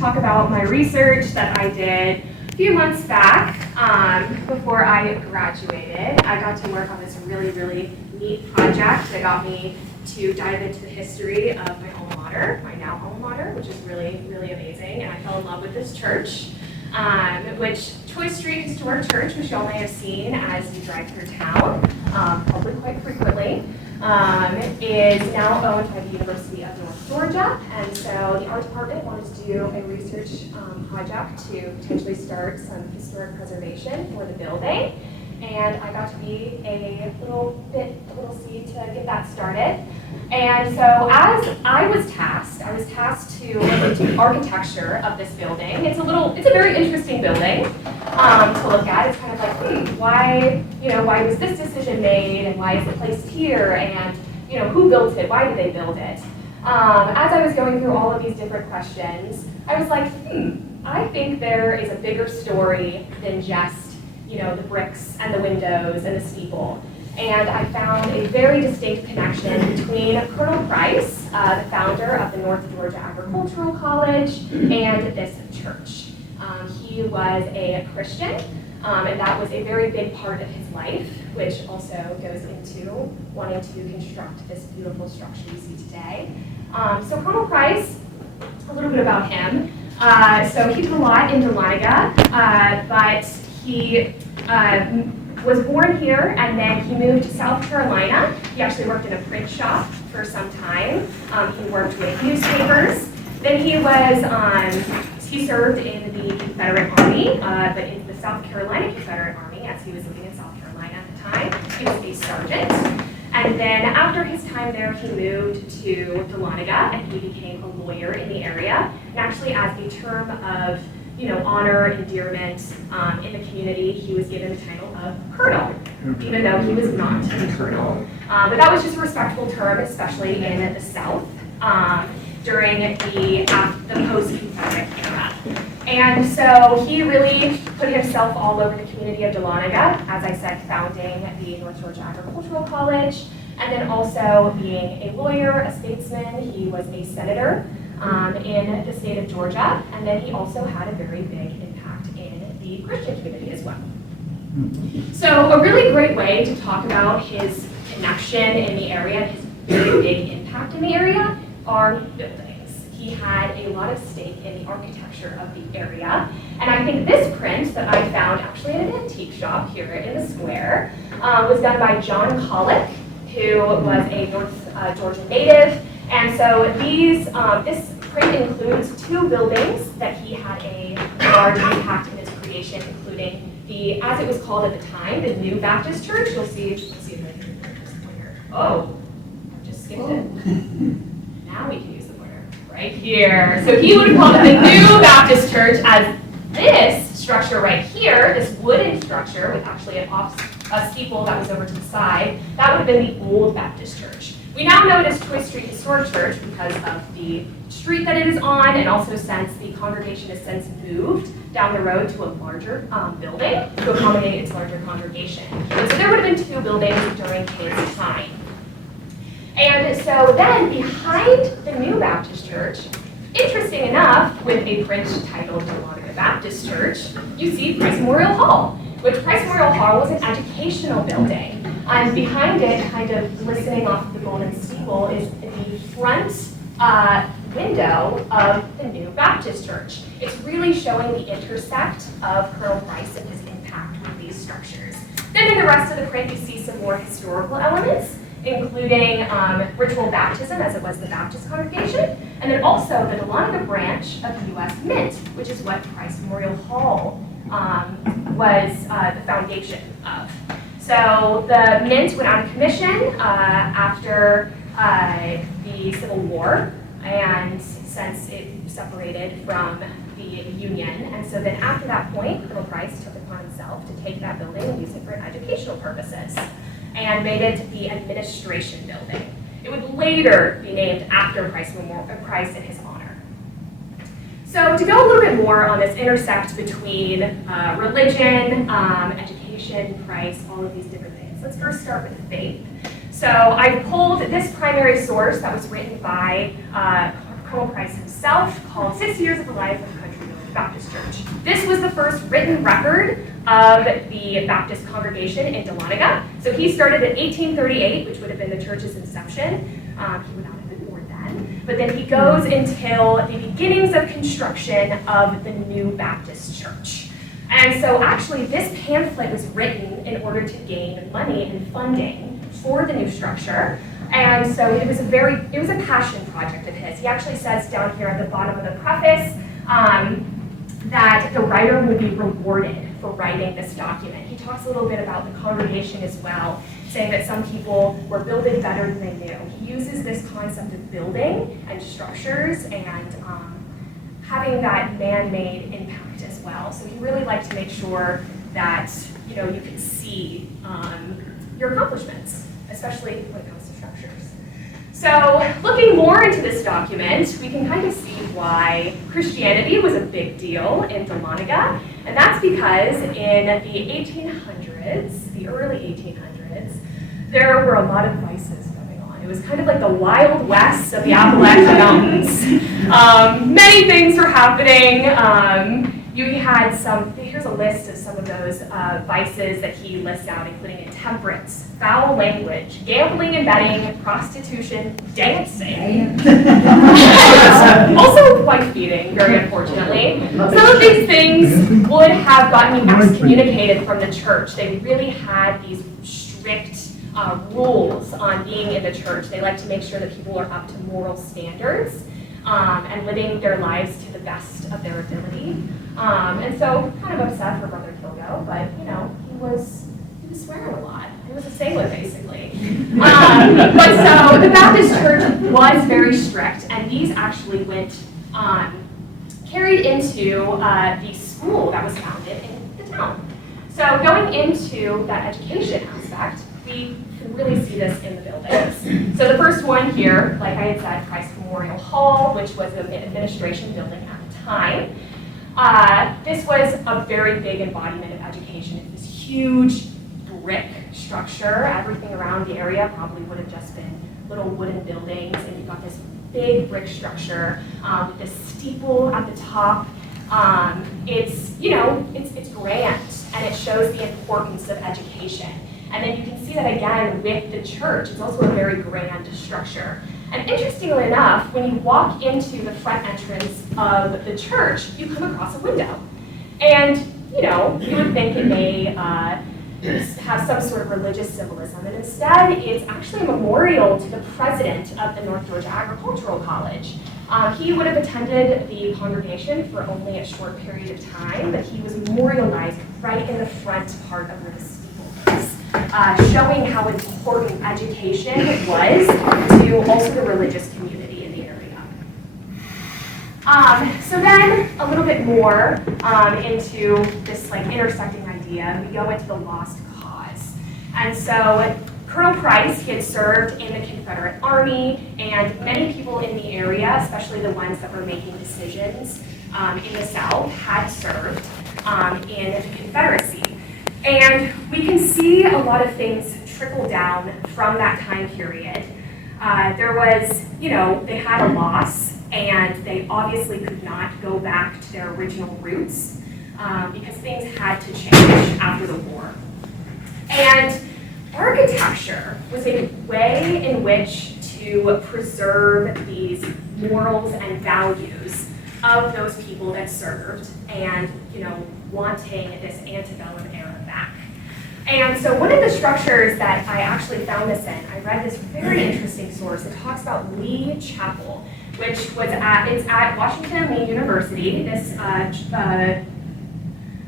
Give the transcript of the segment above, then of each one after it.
talk about my research that I did a few months back before I graduated. I got to work on this really, really neat project that got me to dive into the history of my alma mater, my now alma mater, which is really, really amazing. And I fell in love with this church, which Choice Street Historic Church, which y'all may have seen as you drive through town, probably quite frequently, is now owned by the University of North Georgia. And so the art department wanted to do a research project to potentially start some historic preservation for the building. And I got to be a little seed to get that started. And so as I was tasked to look into the architecture of this building. It's a very interesting building to look at. It's kind of like, why was this decision made, and why is it placed here, and who built it, why did they build it? As I was going through all of these different questions, I was like, I think there is a bigger story than just the bricks and the windows and the steeple. And I found a very distinct connection between Colonel Price, the founder of the North Georgia Agricultural College, and this church. He was a Christian, and that was a very big part of his life, which also goes into wanting to construct this beautiful structure you see today. So Colonel Price, a little bit about him. So he did a lot in Dahlonega, but he was born here, and then he moved to South Carolina. He actually worked in a print shop for some time. He worked with newspapers. Then he served in the Confederate Army, but in the South Carolina Confederate Army, as he was living in South Carolina at the time. He was a sergeant. And then after his time there, he moved to Dahlonega, and he became a lawyer in the area. And actually, as a term of honor, endearment in the community, he was given the title of colonel, even though he was not a colonel. But that was just a respectful term, especially in the South during the post-Confederate era. And so he really put himself all over the community of Dahlonega, as I said, founding the North Georgia Agricultural College, and then also being a lawyer, a statesman. He was a senator in the state of Georgia, and then he also had a very big impact in the Christian community as well. So a really great way to talk about his connection in the area and his very big impact in the area are buildings. He had a lot of stake in the architecture of the area, and I think this print that I found actually in an antique shop here in the square was done by John Collick, who was a North Georgia native. And so this print includes two buildings that he had a large impact in his creation, including the, as it was called at the time, the New Baptist Church. You'll see if I can this pointer. Oh, I just skipped it. Now we can use the pointer right here. So he would have called it the New Baptist Church, as this structure right here, this wooden structure with actually a steeple that was over to the side, that would have been the Old Baptist Church. We now know it as Choice Street Historic Church because of the street that it is on, and also since the congregation has since moved down the road to a larger building to accommodate its larger congregation. And so there would have been two buildings during his time. And so then behind the New Baptist Church, interesting enough, with a print titled Dahlonega Baptist Church, you see Price Memorial Hall, which Price Memorial Hall was an educational building. And behind it, kind of glistening off the golden steeple, is the front window of the New Baptist Church. It's really showing the intersect of Colonel Price and his impact with these structures. Then in the rest of the print, you see some more historical elements, including ritual baptism, as it was the Baptist congregation, and then also the Dahlonega branch of the U.S. Mint, which is what Price Memorial Hall was the foundation of. So the Mint went out of commission after the Civil War, and since it separated from the Union. And so then after that point, Colonel Price took it upon himself to take that building and use it for educational purposes, and made it the administration building. It would later be named after Price in his honor. So to go a little bit more on this intersect between religion, education, Price, all of these different things. Let's first start with faith. So I pulled this primary source that was written by Colonel Price himself, called 6 Years of the Life of Country Village Baptist Church. This was the first written record of the Baptist congregation in Dahlonega. So he started in 1838, which would have been the church's inception. He would not have been born then. But then he goes until the beginnings of construction of the new Baptist church. And so actually this pamphlet was written in order to gain money and funding for the new structure. And so it was a passion project of his. He actually says down here at the bottom of the preface that the writer will be rewarded for writing this document. He talks a little bit about the congregation as well, saying that some people were building better than they knew. He uses this concept of building and structures and having that man-made impact as well. So he really liked to make sure that you could see your accomplishments, especially when it comes to structures. So looking more into this document, we can kind of see why Christianity was a big deal in Dahlonega, and that's because in the 1800s, the early 1800s, there were a lot of vices going on. It was kind of like the Wild West of the Appalachian Mountains. Many things were happening. You had here's a list of some of those vices that he lists out, including intemperance, foul language, gambling and betting, prostitution, dancing. Also wife beating, very unfortunately. Some of these things would have gotten excommunicated from the church. They really had these strict rules on being in the church. They like to make sure that people are up to moral standards and living their lives to the best of their ability. And so, kind of upset for Brother Kilgo, but he was swearing a lot. He was a sailor, basically. But so the Baptist Church was very strict, and these actually went carried into the school that was founded in the town. So going into that education aspect, we can really see this in the buildings. So the first one here, like I had said, Christ Memorial Hall, which was the administration building at the time. This was a very big embodiment of education. It was huge brick structure. Everything around the area probably would have just been little wooden buildings, and you've got this big brick structure with this steeple at the top. It's grand, and it shows the importance of education. And then you can see that again with the church. It's also a very grand structure. And interestingly enough, when you walk into the front entrance of the church, you come across a window. And, you would think it may have some sort of religious symbolism. And instead, it's actually a memorial to the president of the North Georgia Agricultural College. He would have attended the congregation for only a short period of time, but he was memorialized right in the front part of where the steeple is. Showing how important education was to also the religious community in the area. So then a little bit more into this intersecting idea, we go into the lost cause. And so Colonel Price, he had served in the Confederate Army, and many people in the area, especially the ones that were making decisions in the South, had served in the Confederacy. And we can see a lot of things trickle down from that time period. There was, they had a loss, and they obviously could not go back to their original roots because things had to change after the war. And architecture was a way in which to preserve these morals and values of those people that served and, wanting this antebellum era back. And so one of the structures that I actually found this in, I read this very interesting source. It talks about Lee Chapel, which was it's at Washington Lee University.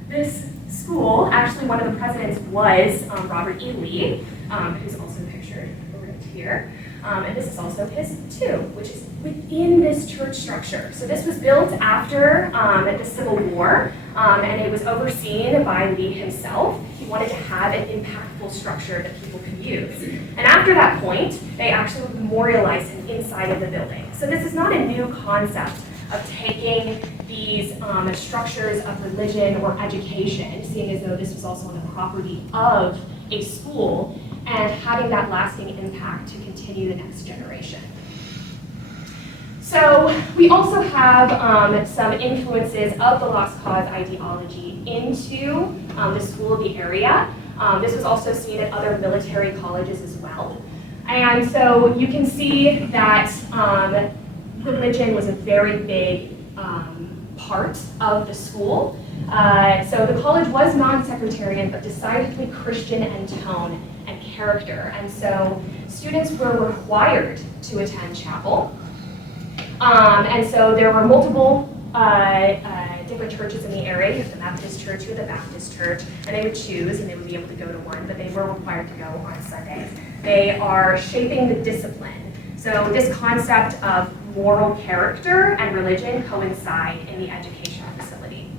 This school, actually one of the presidents was Robert E. Lee, who's also pictured over here. And this is also his too, which is within this church structure. So this was built after the Civil War, and it was overseen by Lee himself. He wanted to have an impactful structure that people could use. And after that point, they actually memorialized him inside of the building. So this is not a new concept of taking these structures of religion or education, seeing as though this was also on the property of a school, and having that lasting impact to continue the next generation. So we also have some influences of the Lost Cause ideology into the school of the area. This was also seen at other military colleges as well. And so you can see that religion was a very big part of the school. So the college was non-sectarian, but decidedly Christian in tone and character. And so students were required to attend chapel. And so there were multiple different churches in the area. You have the Methodist Church, you have the Baptist Church, and they would choose, and they would be able to go to one, but they were required to go on Sundays. They are shaping the discipline. So this concept of moral character and religion coincide in the educational facility.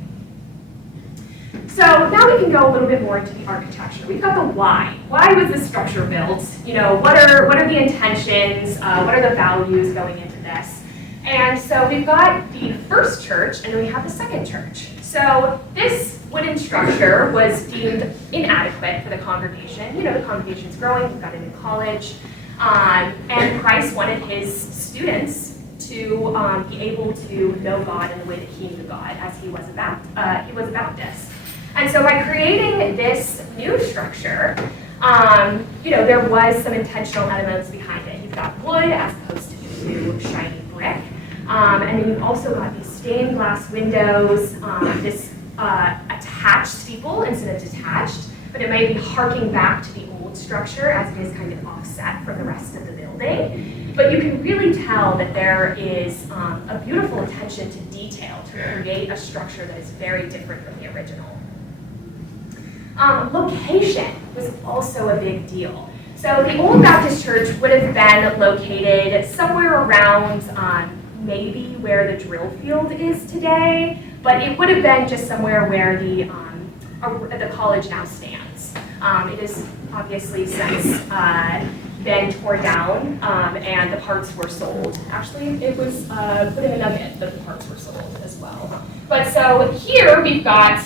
So now we can go a little bit more into the architecture. We've got the why. Why was this structure built? You know, what are the intentions? What are the values going into this? And so we've got the first church, and then we have the second church. So this wooden structure was deemed inadequate for the congregation. You know, the congregation's growing, we've got a new college, and Christ wanted his students to be able to know God in the way that he knew God, as he was a Baptist. And so by creating this new structure, you know, there was some intentional elements behind it. You've got wood as opposed to shiny brick. And then you've also got these stained glass windows, this attached steeple instead of detached, but it may be harking back to the old structure as it is kind of offset from the rest of the building. But you can really tell that there is a beautiful attention to detail to create a structure that is very different from the original. Location was also a big deal. So the old Baptist church would have been located somewhere around maybe where the drill field is today, but it would have been just somewhere where the college now stands. It has obviously since been torn down, and the parts were sold. Actually, it was put in a nugget that the parts were sold as well. But so here we've got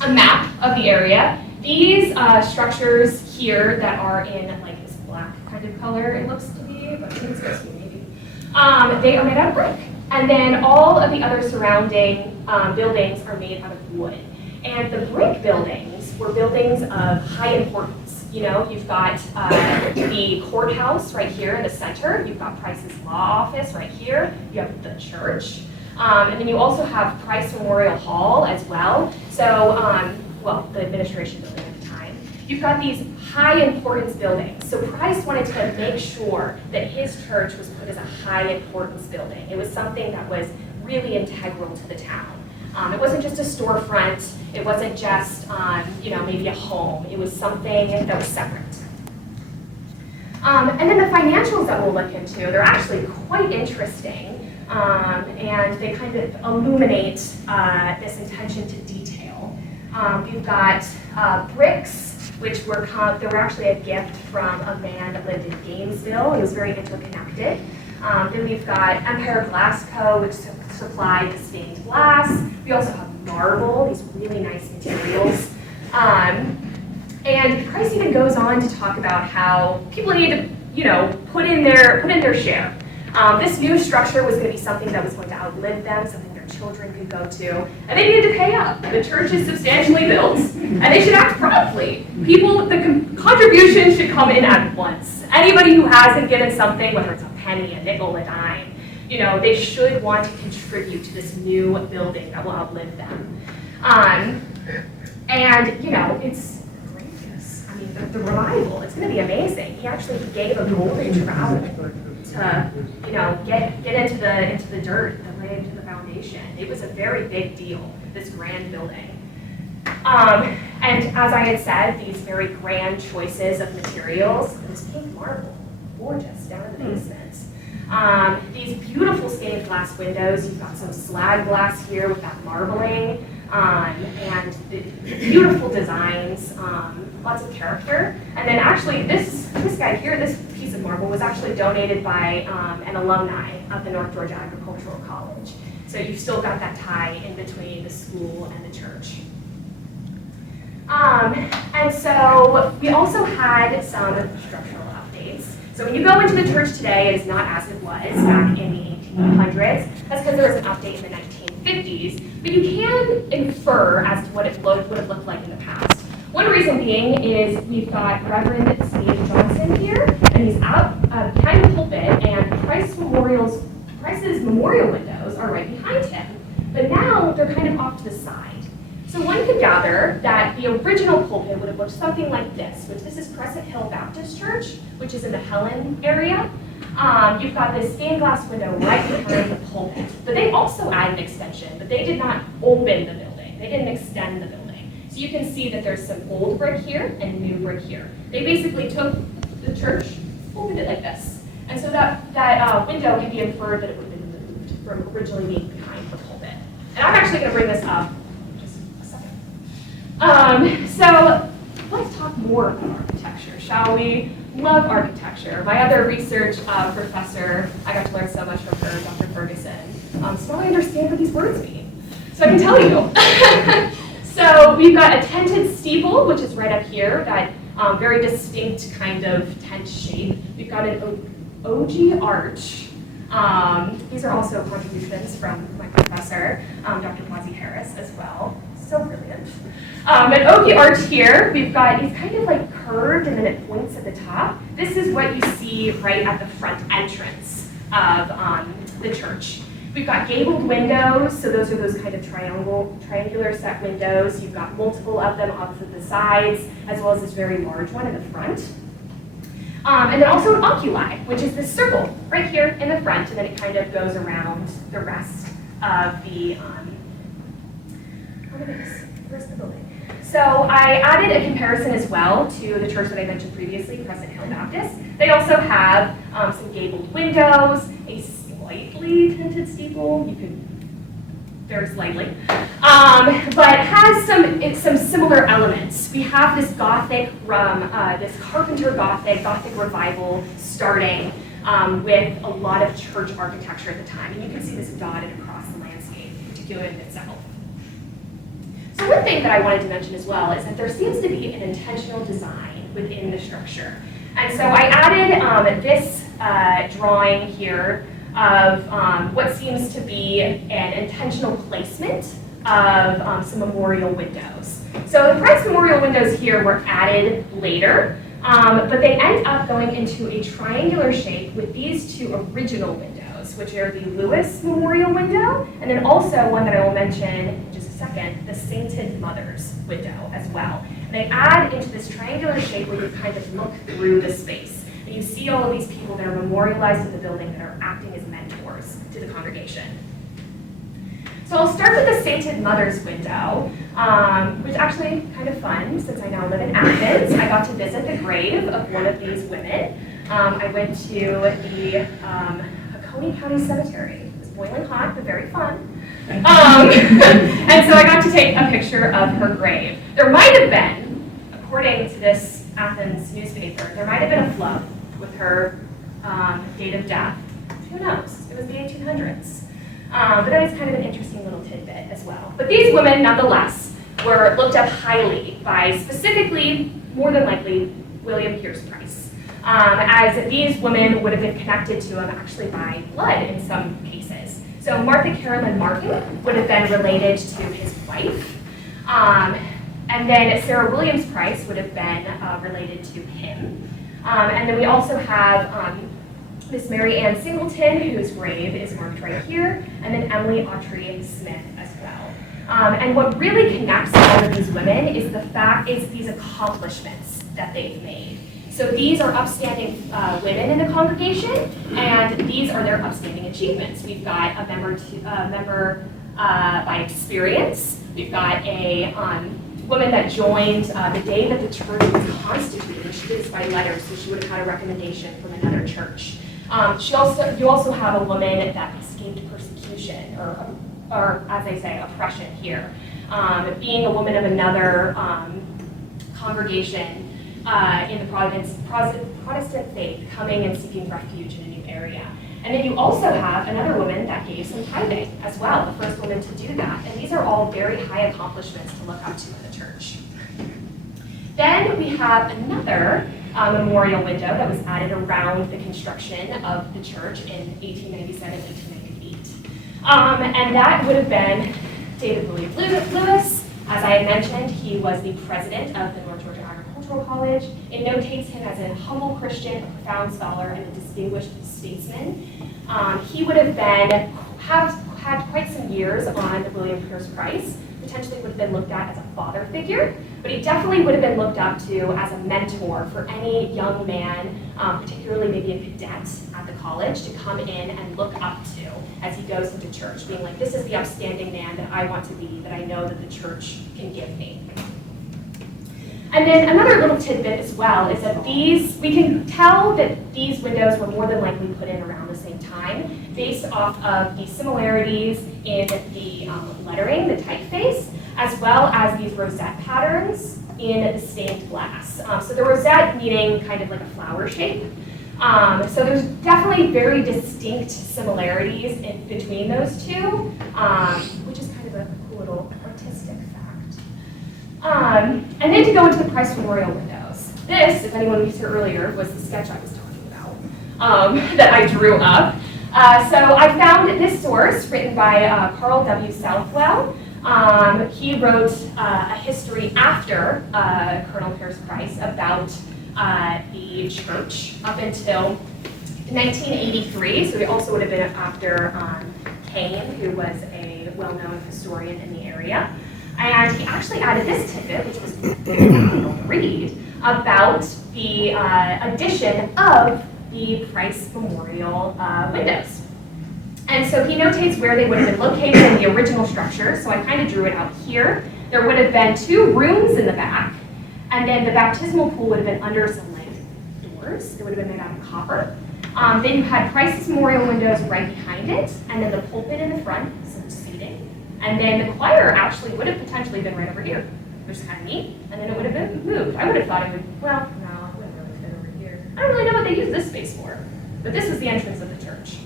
a map of the area. These structures here that are in like this black kind of color, it looks to be, but I think it's supposed to be maybe. They are made out of brick. And then all of the other surrounding buildings are made out of wood. And the brick buildings were buildings of high importance. You know, you've got the courthouse right here in the center. You've got Price's Law Office right here. You have the church. And then you also have Price Memorial Hall as well. So, well, the administration building at the time. You've got these high importance buildings. So Price wanted to make sure that his church was put as a high importance building. It was something that was really integral to the town. It wasn't just a storefront. It wasn't just, you know, maybe a home. It was something that was separate. And then the financials that we'll look into, they're actually quite interesting. And they kind of illuminate this attention to detail. We've got bricks, which were actually a gift from a man that lived in Gainesville. He was very interconnected. Then we've got Empire Glass Co., which supplied the stained glass. We also have marble, these really nice materials. And Price even goes on to talk about how people need to, you know, put in their share. This new structure was going to be something that was going to outlive them, something their children could go to, and they needed to pay up. The church is substantially built, and they should act promptly. The contributions should come in at once. Anybody who hasn't given something, whether it's a penny, a nickel, a dime, you know, they should want to contribute to this new building that will outlive them. And, you know, it's greatness. I mean, the revival, it's going to be amazing. He actually gave a golden trowel to, you know, get into the dirt, lay into the foundation. It was a very big deal, this grand building. And as I had said, these very grand choices of materials, this pink marble, gorgeous, down in the basement. These beautiful stained glass windows, you've got some slag glass here with that marbling, and the beautiful designs, lots of character. And then actually this guy here, this piece of marble was actually donated by an alumni of the North Georgia Agricultural College. So you've still got that tie in between the school and the church. And so we also had some structural updates. So when you go into the church today, it is not as it was back in the 1800s. That's because there was an update in the 1950s. But you can infer as to what it would have looked like in the past. One reason being is we've got Reverend Steve Johnson here, and he's out behind the pulpit, and Price's memorial windows are right behind him. But now they're kind of off to the side. So one could gather that the original pulpit would have looked something like this, which this is Crescent Hill Baptist Church, which is in the Helen area. You've got this stained glass window right behind the pulpit. But they also added an extension, but they did not open the building. They didn't extend the building. So you can see that there's some old brick here and new brick here. They basically took the church, opened it like this. And so that window can be inferred that it would have been moved from originally being behind the pulpit. And I'm actually going to bring this up in just a second. So let's talk more about architecture, shall we? Love architecture. My other research professor, I got to learn so much from her, Dr. Ferguson. So now I understand what these words mean. So I can tell you. So we've got a tented steeple, which is right up here, that very distinct kind of tent shape. We've got an ogee arch. These are also contributions from my professor, Dr. Bozzie Harris, as well. So brilliant. An ogee arch here, we've got, it's kind of like curved and then it points at the top. This is what you see right at the front entrance of the church. We've got gabled windows, so those are those kind of triangular set windows. You've got multiple of them off to the sides, as well as this very large one in the front. And then also an oculi, which is this circle right here in the front, and then it kind of goes around the rest of the, where's the building? So I added a comparison as well to the church that I mentioned previously, Crescent Hill Baptist. They also have some gabled windows, a slightly tinted steeple, you could, very slightly, but has some similar elements. We have this Gothic, this Carpenter Gothic revival starting with a lot of church architecture at the time. And you can see this dotted across the landscape, particularly in itself. So one thing that I wanted to mention as well is that there seems to be an intentional design within the structure. And so I added this drawing here of what seems to be an intentional placement of some memorial windows. So the Price memorial windows here were added later, but they end up going into a triangular shape with these two original windows, which are the Lewis memorial window, and then also one that I will mention in just a second, the Sainted Mothers window as well. And they add into this triangular shape where you kind of look through the space. And you see all of these people that are memorialized in the building that are acting as mentors to the congregation. So I'll start with the Sainted Mothers window, which is actually kind of fun since I now live in Athens. I got to visit the grave of one of these women. I went to the Bowen County Cemetery. It was boiling hot, but very fun. And so I got to take a picture of her grave. There might have been, according to this Athens newspaper, there might have been a flub with her date of death. Who knows? It was the 1800s. But that is kind of an interesting little tidbit as well. But these women, nonetheless, were looked up highly by specifically, more than likely, William Pierce Price, as these women would have been connected to him actually by blood in some cases. So Martha Carolyn Martin would have been related to his wife, and then Sarah Williams Price would have been related to him. And then we also have Miss Mary Ann Singleton, whose grave is marked right here, and then Emily Autry Smith as well. And what really connects all of these women is these accomplishments that they've made. So these are upstanding women in the congregation, and these are their upstanding achievements. We've got a member by experience. We've got a woman that joined the day that the church was constituted. She did this by letter, so she would have had a recommendation from another church. You also have a woman that escaped persecution, or as I say, oppression here. Being a woman of another congregation in the Protestant faith, coming and seeking refuge in a new area. And then you also have another woman that gave some tithing as well, the first woman to do that. And these are all very high accomplishments to look up to in the church. Then we have another memorial window that was added around the construction of the church in 1897, 1898. And that would have been David William Lewis. As I had mentioned, he was the president of the North Georgia Agricultural College. It notates him as a humble Christian, a profound scholar, and a distinguished statesman. He would have had quite some years on William Pierce Price, potentially would have been looked at as a father figure, but he definitely would have been looked up to as a mentor for any young man, particularly maybe a cadet at the college, to come in and look up to as he goes into church, being like, this is the upstanding man that I want to be, that I know that the church can give me. And then another little tidbit as well is that we can tell that these windows were more than likely put in around the same time based off of the similarities in the lettering, the typeface, as well as these rosette patterns in the stained glass. So the rosette meaning kind of like a flower shape. So there's definitely very distinct similarities between those two, which is kind of a cool little artistic fact. And then to go into the Price Memorial windows. This, if anyone was here earlier, was the sketch I was talking about that I drew up. So I found this source written by Carl W. Southwell. He wrote a history after Colonel Pierce Price about the church up until 1983. So he also would have been after Kane, who was a well-known historian in the area. And he actually added this tidbit, which was difficult to read, about the addition of the Price Memorial windows. And so he notates where they would have been located in the original structure. So I kind of drew it out here. There would have been 2 rooms in the back, and then the baptismal pool would have been under some doors. It would have been made out of copper. Then you had Price's memorial windows right behind it, and then the pulpit in the front, some seating. And then the choir actually would have potentially been right over here, which is kind of neat. And then it would have been moved. I would have thought it would, well, no, it wouldn't really fit over here. I don't really know what they used this space for, but this was the entrance of the church.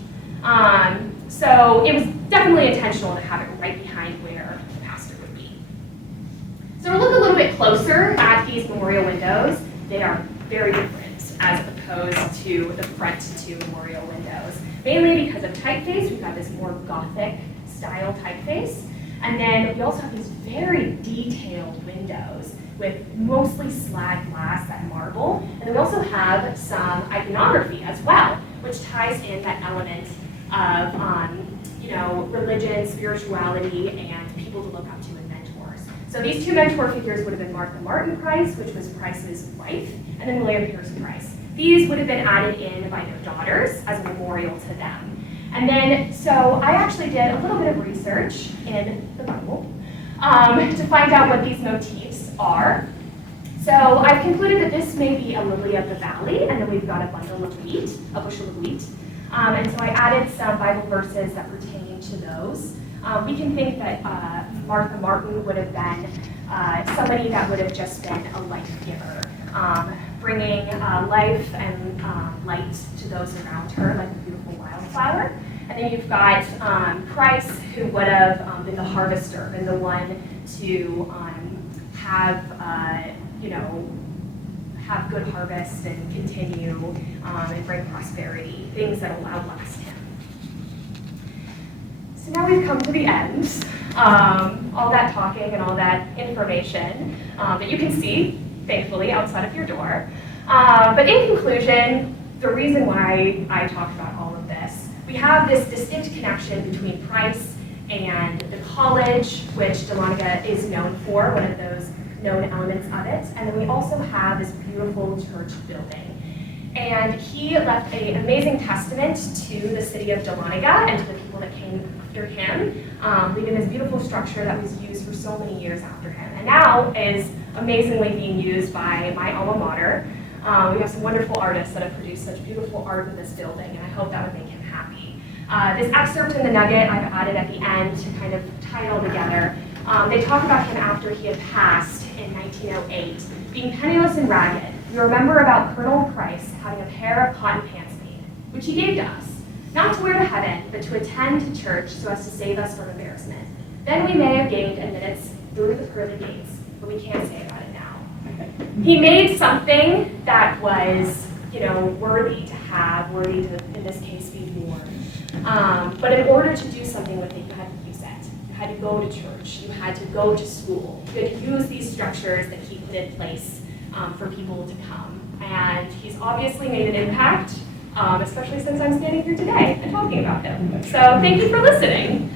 So it was definitely intentional to have it right behind where the pastor would be. So to look a little bit closer at these memorial windows, they are very different as opposed to the front 2 memorial windows. Mainly because of typeface, we've got this more Gothic style typeface. And then we also have these very detailed windows with mostly slag glass and marble. And then we also have some iconography as well, which ties in that element of religion, spirituality, and people to look up to and mentors. So these 2 mentor figures would have been Martha Martin Price, which was Price's wife, and then William Pierce Price. These would have been added in by their daughters as a memorial to them. And then, so I actually did a little bit of research in the Bible to find out what these motifs are. So I've concluded that this may be a lily of the valley, and then we've got a bundle of wheat, a bushel of wheat. And so I added some Bible verses that pertain to those. We can think that Martha Martin would have been somebody that would have just been a life giver, bringing life and light to those around her, like a beautiful wildflower. And then you've got Price, who would have been the harvester and the one to have good harvest and continue and bring prosperity, things that will outlast him. So now we've come to the end. All that talking and all that information that you can see, thankfully, outside of your door. But in conclusion, the reason why I talked about all of this, we have this distinct connection between Price and the college, which Dahlonega is known for, one of those known elements of it. And then we also have this beautiful church building. And he left an amazing testament to the city of Dahlonega and to the people that came after him, leaving this beautiful structure that was used for so many years after him. And now is amazingly being used by my alma mater. We have some wonderful artists that have produced such beautiful art in this building, and I hope that would make him happy. This excerpt in the nugget I've added at the end to kind of tie it all together. They talk about him after he had passed in 1908, being penniless and ragged. We remember about Colonel Price having a pair of cotton pants made, which he gave to us, not to wear to heaven, but to attend church so as to save us from embarrassment. Then we may have gained admittance through the pearly gates, but we can't say about it now. He made something that was, worthy to have, worthy to, in this case, be worn. But in order to do something with it, you had to use it. You had to go to church. You had to go to school. You had to use these structures that he put in place for people to come. And he's obviously made an impact, especially since I'm standing here today and talking about him. So thank you for listening.